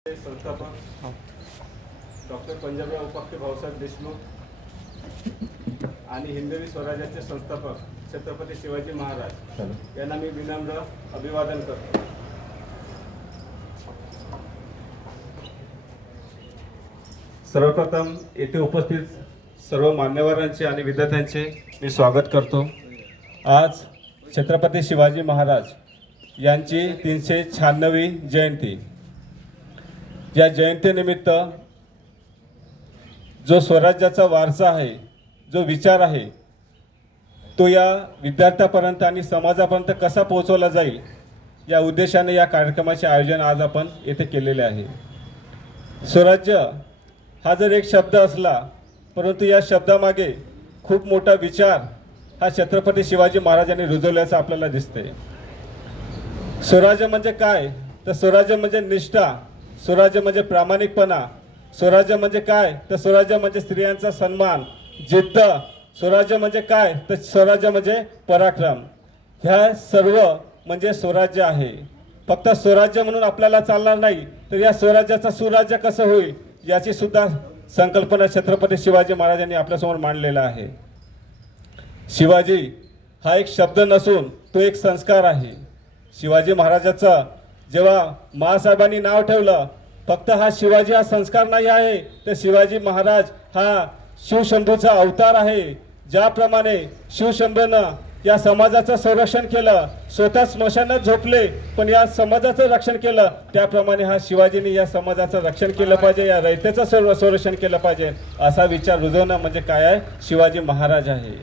संस्थापक डॉक्टर पंजाबराव उपाख्य भाऊसाहेब देशमुख आणि हिंदवी स्वराज्याचे संस्थापक छत्रपती शिवाजी महाराज यांना मी विनम्र अभिवादन करतो। सर्वप्रथम येथे उपस्थित सर्व मान्यवरांचे आणि विद्यार्थ्यांचे मी स्वागत करतो। आज छत्रपती शिवाजी महाराज यांची 396वी जयंती। या जयंतीनिमित्त जो स्वराज्याचा वारसा आहे, जो विचार आहे, तो या विद्यार्थ्यापर्यंत आणि समाजापर्यंत कसा पोहोचवला जाईल या उद्देशाने या कार्यक्रमाचे आयोजन आज आपण येथे केलेले आहे। स्वराज्य हा जर एक शब्द असला, परंतु या शब्दामागे खूप मोठा विचार हा छत्रपती शिवाजी महाराजांनी रुजवल्याचं आपल्याला दिसते। स्वराज्य म्हणजे काय? तर स्वराज्य म्हणजे निष्ठा, स्वराज्य म्हणजे प्रामाणिकपणा, स्वराज्य म्हणजे काय? तर स्वराज्य म्हणजे स्त्रियांचा सन्मान, जिद्द। स्वराज्य म्हणजे काय? तर स्वराज्य म्हणजे पराक्रम। ह्या सर्व म्हणजे स्वराज्य आहे। फक्त स्वराज्य म्हणून आपल्याला चालणार नाही, तर या स्वराज्याचा सुराज्य कसं होईल याची सुद्धा संकल्पना छत्रपती शिवाजी महाराजांनी आपल्यासमोर मांडलेला आहे। शिवाजी हा एक शब्द नसून तो एक संस्कार आहे। शिवाजी महाराजाचा जेव्हा महासाहेबांनी नाव ठेवलं, फक्त हा शिवाजी हा संस्कार नाही आहे, तर शिवाजी महाराज हा शिवशंभूचा अवतार आहे। ज्याप्रमाणे शिवशंभूनं या समाजाचं संरक्षण केलं, स्वतः स्मशानात झोपले पण या समाजाचं रक्षण केलं, त्याप्रमाणे हा शिवाजीने या समाजाचं रक्षण केलं पाहिजे, या रयतेचं संरक्षण केलं पाहिजे, असा विचार रुजवणं म्हणजे काय आहे? शिवाजी महाराज आहे।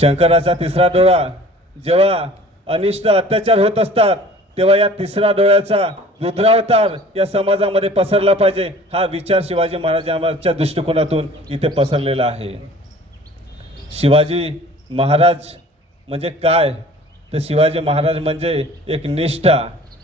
शंकराचा तिसरा डोळा जेव्हा अनिष्ट अत्याचार होत असतात, तेव्हा या तिसरा डोळ्याचा रुद्रावतार या समाजामध्ये पसरला पाहिजे, हा विचार शिवाजी महाराजांच्या दृष्टिकोनातून इथे पसरलेला आहे। शिवाजी महाराज म्हणजे काय? तर शिवाजी महाराज म्हणजे एक निष्ठा।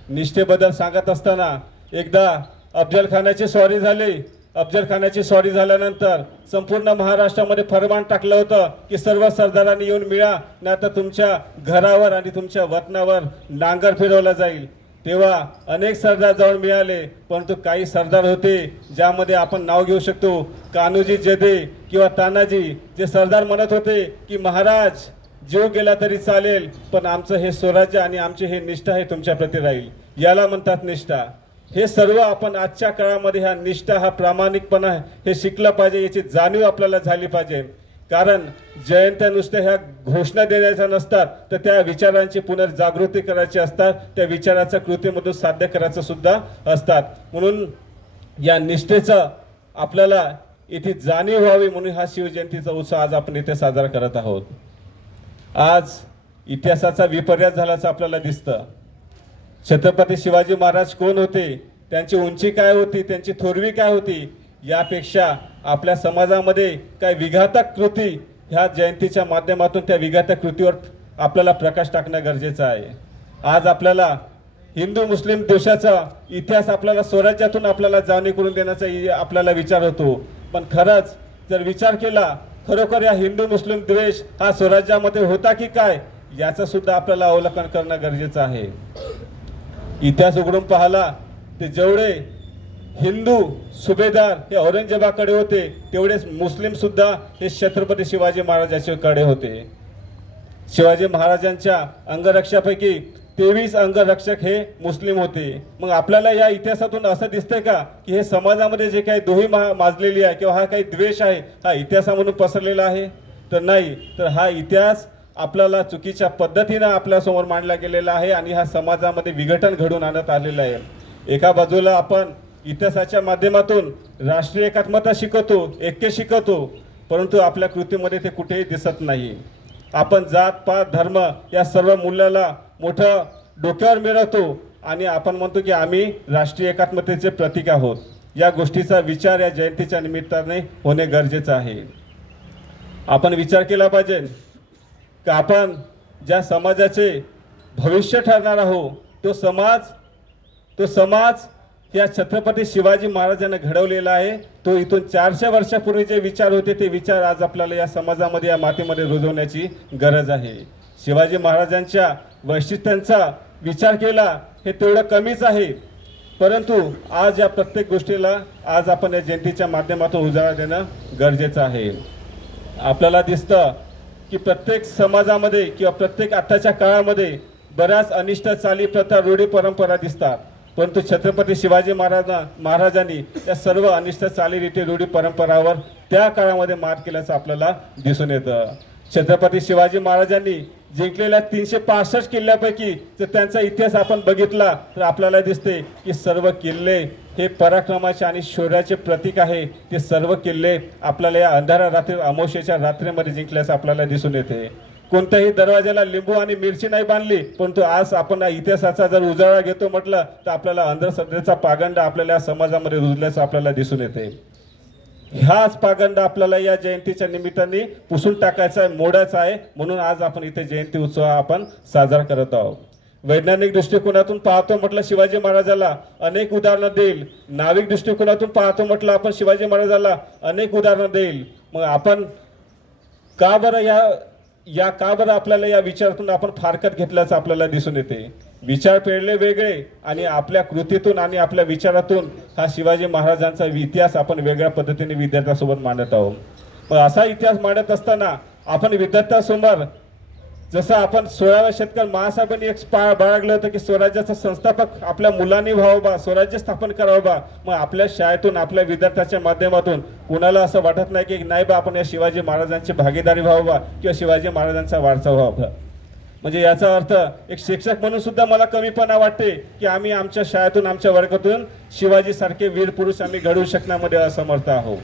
निष्ठेबद्दल सांगत असताना एकदा अफजल खानाची स्वारी झाली। अफजल खानाची स्वारी झाल्यानंतर संपूर्ण महाराष्ट्रामध्ये फरमान टाकलं होतं की सर्व सरदारांनी येऊन मिळा, नाही तर तुमच्या घरावर आणि तुमच्या वतनावर नांगर फिरवला जाईल। तेव्हा अनेक सरदार जाऊन मिळाले, परंतु काही सरदार होते ज्यामध्ये आपण नाव घेऊ शकतो कान्होजी जेधे किंवा तानाजी, जे सरदार म्हणत होते की महाराज जीव गेला तरी चालेल, पण आमचं हे स्वराज्य आणि आमची हे निष्ठा हे तुमच्या प्रती राहील। याला म्हणतात निष्ठा। हे सर्व आपण आजच्या काळामध्ये ह्या निष्ठा, हा प्रामाणिकपणा हे शिकलं पाहिजे, याची जाणीव आपल्याला झाली पाहिजे। कारण जयंत्या नुसत्या ह्या घोषणा देण्याच्या नसतात, तर त्या विचारांची पुनर्जागृती करायची असतात, त्या विचाराचं कृतीमधून साध्य करायचं सुद्धा असतात। म्हणून या निष्ठेचं आपल्याला इथे जाणीव व्हावी म्हणून हा शिवजयंतीचा उत्सव आज आपण इथे साजरा करत आहोत। आज इतिहासाचा विपर्यास झाल्याचं आपल्याला दिसतं। छत्रपती शिवाजी महाराज कोण होते, त्यांची उंची काय होती, त्यांची थोरवी काय होती, यापेक्षा आपल्या समाजामध्ये काय विघातक कृती, ह्या जयंतीच्या माध्यमातून त्या विघातक कृतीवर आपल्याला प्रकाश टाकणं गरजेचं आहे। आज आपल्याला हिंदू मुस्लिम देशाचा इतिहास आपल्याला स्वराज्यातून आपल्याला जाणीव करून देण्याचा आपल्याला विचार होतो, पण खरंच जर विचार केला, खरोखर या हिंदू मुस्लिम द्वेष हा स्वराज्यामध्ये होता की काय, याचं सुद्धा आपल्याला अवलोकन करणं गरजेचं आहे। इतिहास उघडून पाहिला ते जेवढे हिंदू सुभेदार हे औरंगजेबाकडे होते, तेवढेच मुस्लिम सुद्धा हे छत्रपती शिवाजी महाराजांच्याकडे होते। शिवाजी महाराजांच्या अंगरक्षकापैकी 23 अंगरक्षक हे मुस्लिम होते। मग आपल्याला या इतिहासातून असं दिसतंय का की हे समाजामध्ये जे काही दोही माजलेली आहे किंवा हा काही द्वेष आहे, हा इतिहासामधून पसरलेला आहे? तर नाही, तर हा इतिहास आपल्याला चुकीच्या पद्धतीने आपल्यासमोर मांडला गेलेला आहे आणि हा समाजामध्ये विघटन घडून आणत आलेला आहे। एका बाजूला आपण इतिहासाच्या माध्यमातून राष्ट्रीय एकात्मता शिकवतो, ऐक्य शिकवतो, परंतु आपल्या कृतीमध्ये ते कुठेही दिसत नाही। आपण जात पात धर्म या सर्व मूल्याला मोठं डोक्यावर मिळवतो आणि आपण म्हणतो की आम्ही राष्ट्रीय एकात्मतेचे प्रतीक आहोत। या गोष्टीचा विचार या जयंतीच्या निमित्ताने होणे गरजेचं आहे। आपण विचार केला पाहिजे की आपण ज्या समाजाचे भविष्य ठरणार आहोत, तो समाज या छत्रपती शिवाजी महाराजांनी घडवलेला आहे। तो इथून 400 वर्षापूर्वी जे विचार होते, ते विचार आज आपल्याला या समाजामध्ये, या मातीमध्ये रुजवण्याची गरज आहे। शिवाजी महाराजांच्या वैशिष्ट्यांचा विचार केला हे तेवढं कमीच आहे। परंतु आज या प्रत्येक गोष्टीला आज आपण या जयंतीच्या माध्यमातून उजाळा देणं गरजेचं आहे. आपल्याला दिसतं की प्रत्येक समाजामध्ये किंवा प्रत्येक आत्ताच्या काळामध्ये बऱ्याच अनिष्ट चाली प्रथा रूढी परंपरा दिसतात, परंतु छत्रपती शिवाजी महाराजांनी त्या सर्व अनिष्ट चालीरीती रूढी परंपरावर त्या काळामध्ये मात केल्याचं आपल्याला दिसून येतं. छत्रपती शिवाजी महाराजांनी जिंकलेल्या 365 किल्ल्यापैकी जर त्यांचा इतिहास आपण बघितला तर आपल्याला दिसते की सर्व किल्ले हे पराक्रमाचे आणि शौर्याचे प्रतीक आहे. ते सर्व किल्ले आपल्याला या अंधारा रात्री अमावस्येच्या रात्रीमध्ये जिंकल्याचं आपल्याला दिसून येते. कोणत्याही दरवाजाला लिंबू आणि मिरची नाही बांधली, परंतु आज आपण इतिहासाचा जर उजाळा घेतो म्हटलं तर आपल्याला अंधश्रद्धेचा पागंड आपल्याला समाजामध्ये रुजल्याचं आपल्याला दिसून येते. ह्याच पागंड आपल्याला या जयंतीच्या निमित्ताने पुसून टाकायचा आहे, मोडायचा आहे. म्हणून आज आपण इथे जयंती उत्सव आपण साजरा करत आहोत. वैज्ञानिक दृष्टिकोनातून पाहतो म्हटलं शिवाजी महाराजाला अनेक उदाहरणं देईल. नाविक दृष्टिकोनातून पाहतो म्हटलं आपण शिवाजी महाराजाला अनेक उदाहरणं देईल. मग आपण का बरं आपल्याला या विचारातून आपण फारकत घेतल्याचं आपल्याला दिसून येते. विचार पेरले वेगळे आणि आपल्या कृतीतून आणि आपल्या विचारातून हा शिवाजी महाराजांचा इतिहास आपण वेगळ्या पद्धतीने विद्यार्थ्यांसोबत मांडत आहोत. पण असा इतिहास मांडत असताना आपण विद्यार्थ्यांसमोर जसं आपण 16व्या शतकात महासाहेबांनी एक बाळगलं होतं की स्वराज्याचा संस्थापक आपल्या मुलांनी व्हावं बा, स्वराज्य स्थापन करावं बा. मग आपल्या शाळेतून आपल्या विद्यार्थ्याच्या माध्यमातून कुणाला असं वाटत नाही की नाही बा आपण या शिवाजी महाराजांची भागीदारी व्हावं बा किंवा शिवाजी महाराजांचा वारसा व्हावा. म्हणजे याचा अर्थ एक शिक्षक म्हणून सुद्धा मला कमीपणा वाटते की आम्ही आमच्या शाळेतून आमच्या वर्गातून शिवाजी सारखे वीर पुरुष आम्ही घडवू शकण्यामध्ये असमर्थ आहोत.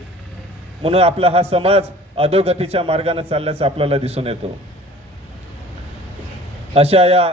म्हणून आपला हा समाज अधोगतीच्या मार्गाने चालल्याचं आपल्याला दिसून येतो. अशा या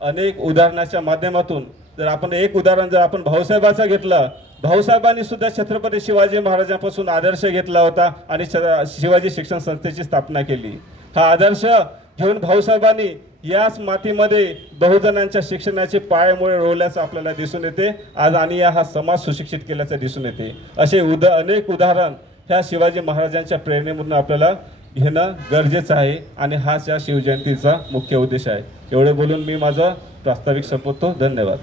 अनेक उदाहरणाच्या माध्यमातून जर आपण एक उदाहरण जर आपण भाऊसाहेबांचं घेतलं, भाऊसाहेबांनी सुद्धा छत्रपती शिवाजी महाराजांपासून आदर्श घेतला होता आणि शिवाजी शिक्षण संस्थेची स्थापना केली. हा आदर्श घेऊन भाऊसाहेबांनी याच मातीमध्ये बहुजनांच्या शिक्षणाचे पायमुळे रोवल्याचं आपल्याला दिसून येते आज आणि हा समाज सुशिक्षित केल्याचं दिसून येते. असे अनेक उदाहरण ह्या शिवाजी महाराजांच्या प्रेरणेमधून आपल्याला घेणं गरजेचं आहे आणि हाच या शिवजयंतीचा मुख्य उद्देश आहे. एवढे बोलून मी माझं प्रास्ताविक संपवतो. धन्यवाद.